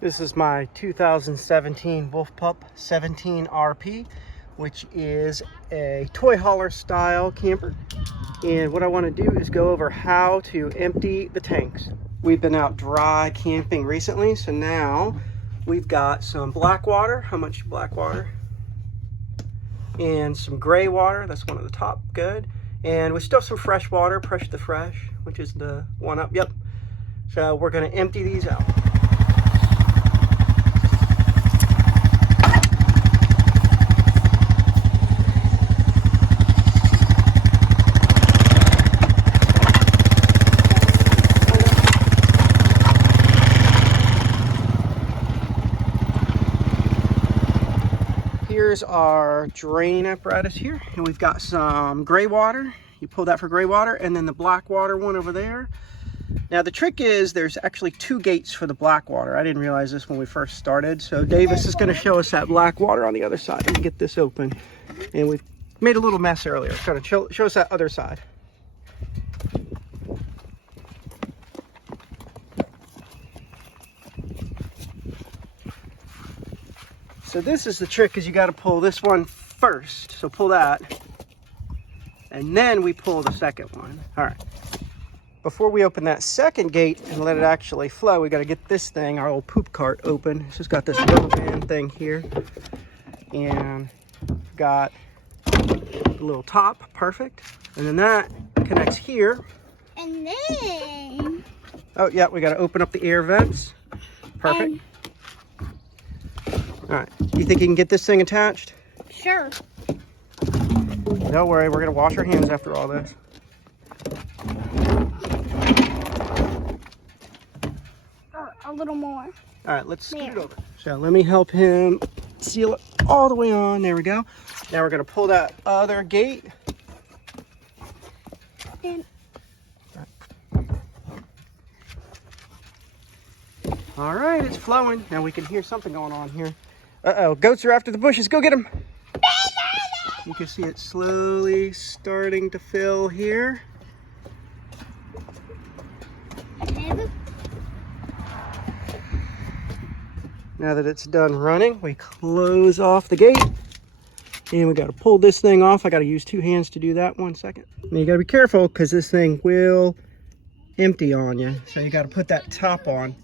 This is my 2017 Wolf Pup 17 RP, which is a toy hauler style camper. And what I want to do is go over how to empty the tanks. We've been out dry camping recently, so now we've got some black water. How much black water? And some gray water. That's one of the top. Good. And we still have some fresh water, Fresh to Fresh, which is the one up. Yep. So we're going to empty these out. Here's our drain apparatus here, and we've got some gray water. You pull that for gray water, and then the black water one over there. Now the trick is there's actually two gates for the black water. I didn't realize this when we first started. So Davis is going to show us that black water on the other side. Let me get this open. And we've made a little mess earlier. It's going to show us that other side. So this is the trick, is you got to pull this one first. So pull that, and then we pull the second one. All right. Before we open that second gate and let it actually flow, we got to get this thing, our old poop cart, open. It's just got this rubber band thing here, and got a little top, perfect. And then that connects here. And then, oh yeah, we got to open up the air vents. Perfect. All right, you think you can get this thing attached? Sure. Don't worry, we're gonna wash our hands after all this. A little more. All right, let's scoot it over. So let me help him seal it all the way on. There we go. Now we're gonna pull that other gate. And all right, it's flowing. Now we can hear something going on here. Uh-oh, goats are after the bushes. Go get them. You can see it slowly starting to fill here. Now that it's done running, we close off the gate. And we got to pull this thing off. I got to use two hands to do that. 1 second. Now you got to be careful because this thing will empty on you. So you got to put that top on.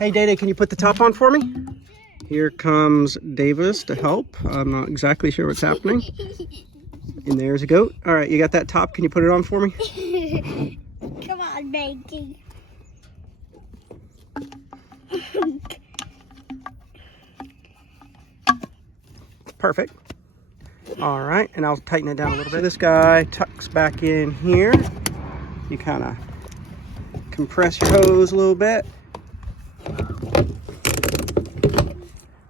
Hey, Day-Day, can you put the top on for me? Here comes Davis to help. I'm not exactly sure what's happening. And there's a goat. All right, you got that top. Can you put it on for me? Come on, Banky. Perfect. All right, and I'll tighten it down a little bit. This guy tucks back in here. You kind of compress your hose a little bit.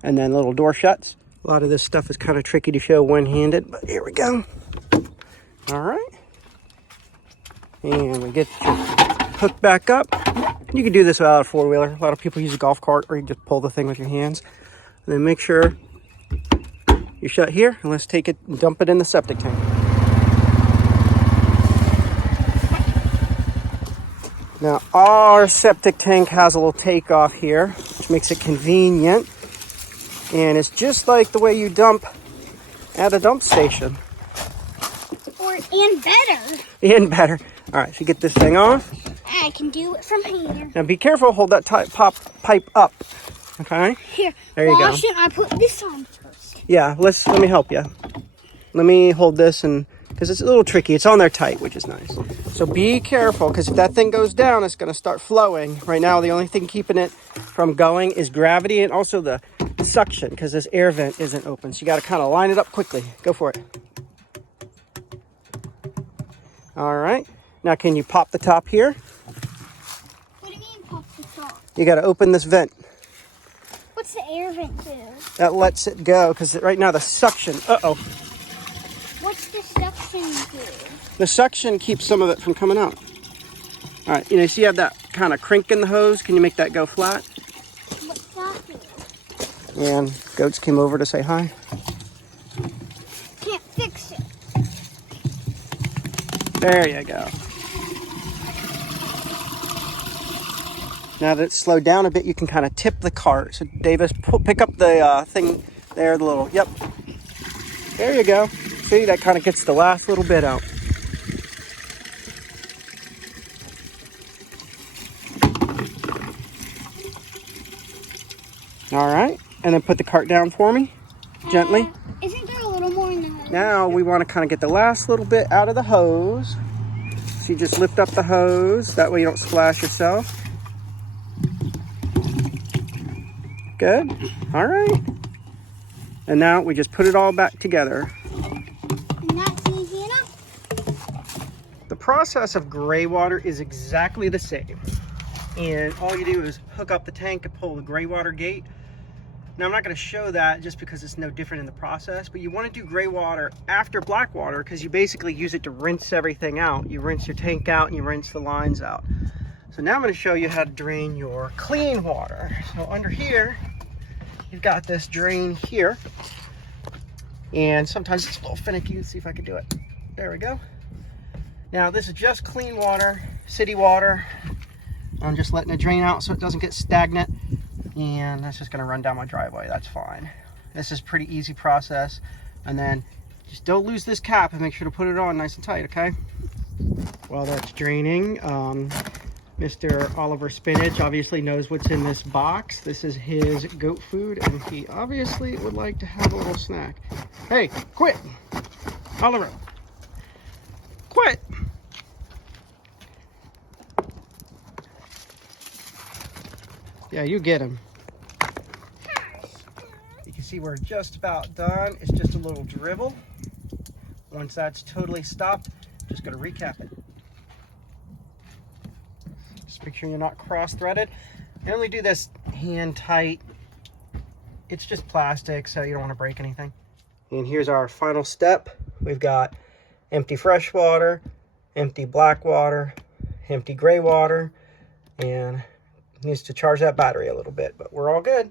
And then little door shuts. A lot of this stuff is kind of tricky to show one-handed, but here we go. All right. And we get your hook back up. You can do this without a four-wheeler. A lot of people use a golf cart, or you just pull the thing with your hands. And then make sure you shut here, and let's take it and dump it in the septic tank. Now our septic tank has a little takeoff here, which makes it convenient. And it's just like the way you dump at a dump station. And better. And better. All right, so get this thing off. I can do it from here. Now be careful, hold that pipe up. Okay? Here. There you go. Why shouldn't I put this on first? Yeah, let me help you. Let me hold this, and because it's a little tricky. It's on there tight, which is nice. So be careful, because if that thing goes down, it's going to start flowing. Right now, the only thing keeping it from going is gravity and also the suction, because this air vent isn't open. So you got to kind of line it up quickly. Go for it. All right. Now, can you pop the top here? What do you mean pop the top? You got to open this vent. What's the air vent do? That lets it go, because right now the suction, uh-oh. What's the suction do? The suction keeps some of it from coming out. All right, you see you have that kind of crink in the hose. Can you make that go flat? What's that do? And goats came over to say hi. Can't fix it. There you go. Now that it's slowed down a bit, you can kind of tip the cart. So Davis, pick up the thing there, the little, yep. There you go. See, that kind of gets the last little bit out. All right, and then put the cart down for me, gently. Isn't there a little more in the hose? Now we want to kind of get the last little bit out of the hose. So you just lift up the hose, that way you don't splash yourself. Good, all right. And now we just put it all back together. And that's easy enough. The process of gray water is exactly the same. And all you do is hook up the tank and pull the gray water gate. Now I'm not going to show that just because it's no different in the process, but you want to do gray water after black water because you basically use it to rinse everything out. You rinse your tank out and you rinse the lines out. So now I'm going to show you how to drain your clean water. So under here, you've got this drain here. And sometimes it's a little finicky. Let's see if I can do it. There we go. Now this is just clean water, city water. I'm just letting it drain out so it doesn't get stagnant. And that's just gonna run down my driveway, that's fine. This is a pretty easy process. And then just don't lose this cap and make sure to put it on nice and tight, okay? While that's draining, Mr. Oliver Spinach obviously knows what's in this box. This is his goat food and he obviously would like to have a little snack. Hey, quit! Oliver, quit! Yeah, you get him. You can see we're just about done. It's just a little dribble. Once that's totally stopped, just gonna recap it. Just make sure you're not cross-threaded. I only do this hand tight. It's just plastic, so you don't want to break anything. And here's our final step. We've got empty fresh water, empty black water, empty gray water, and needs to charge that battery a little bit, but we're all good.